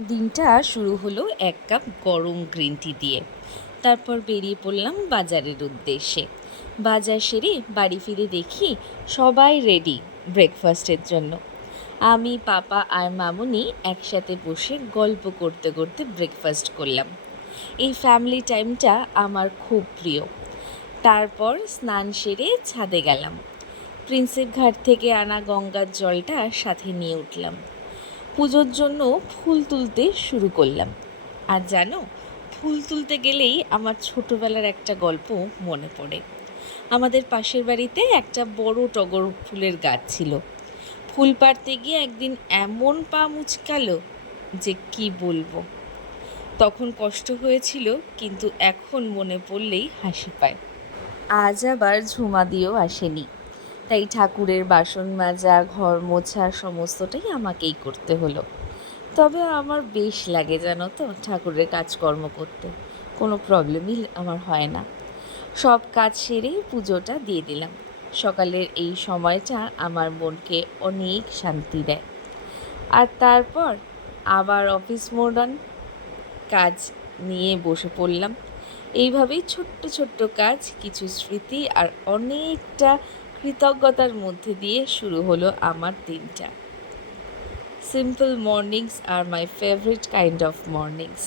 দিনটা শুরু হলো এক কাপ গরম গ্রিন টি দিয়ে। তারপর বেরিয়ে পড়লাম বাজারের উদ্দেশ্যে। বাজার সেরে বাড়ি ফিরে দেখি সবাই রেডি ব্রেকফাস্টের জন্য। আমি, পাপা আর মামুনি একসাথে বসে গল্প করতে করতে ব্রেকফাস্ট করলাম। এই ফ্যামিলি টাইমটা আমার খুব প্রিয়। তারপর স্নান সেরে ছাদে গেলাম। প্রিন্সেপ ঘাট থেকে আনা গঙ্গার জলটা সাথে নিয়ে উঠলাম। পুজোর জন্য ফুল তুলতে শুরু করলাম। আর জানো, ফুল তুলতে গেলেই আমার ছোটোবেলার একটা গল্প মনে পড়ে। আমাদের পাশের বাড়িতে একটা বড় টগর ফুলের গাছ ছিল। ফুল পাড়তে গিয়ে একদিন এমন পা মুচকালো যে কি বলবো। তখন কষ্ট হয়েছিল, কিন্তু এখন মনে পড়লেই হাসি পায়। আজ আবার ঝুমা দিয়েও আসেনি, তাই ঠাকুরের বাসন মাজা, ঘর মোছা সমস্তটাই আমাকেই করতে হলো। তবে আমার বেশ লাগে জানো তো ঠাকুরের কাজকর্ম করতে, কোনো প্রবলেমই আমার হয় না। সব কাজ সেরেই পুজোটা দিয়ে দিলাম। সকালের এই সময়টা আমার মনকে অনেক শান্তি দেয়। আর তারপর আবার অফিস মোডান কাজ নিয়ে বসে পড়লাম। এইভাবেই ছোট্ট ছোট্ট কাজ, কিছু স্মৃতি আর অনেকটা কৃতজ্ঞতার মধ্যে দিয়ে শুরু হলো আমার দিনটা। Simple mornings are my favorite kind of mornings.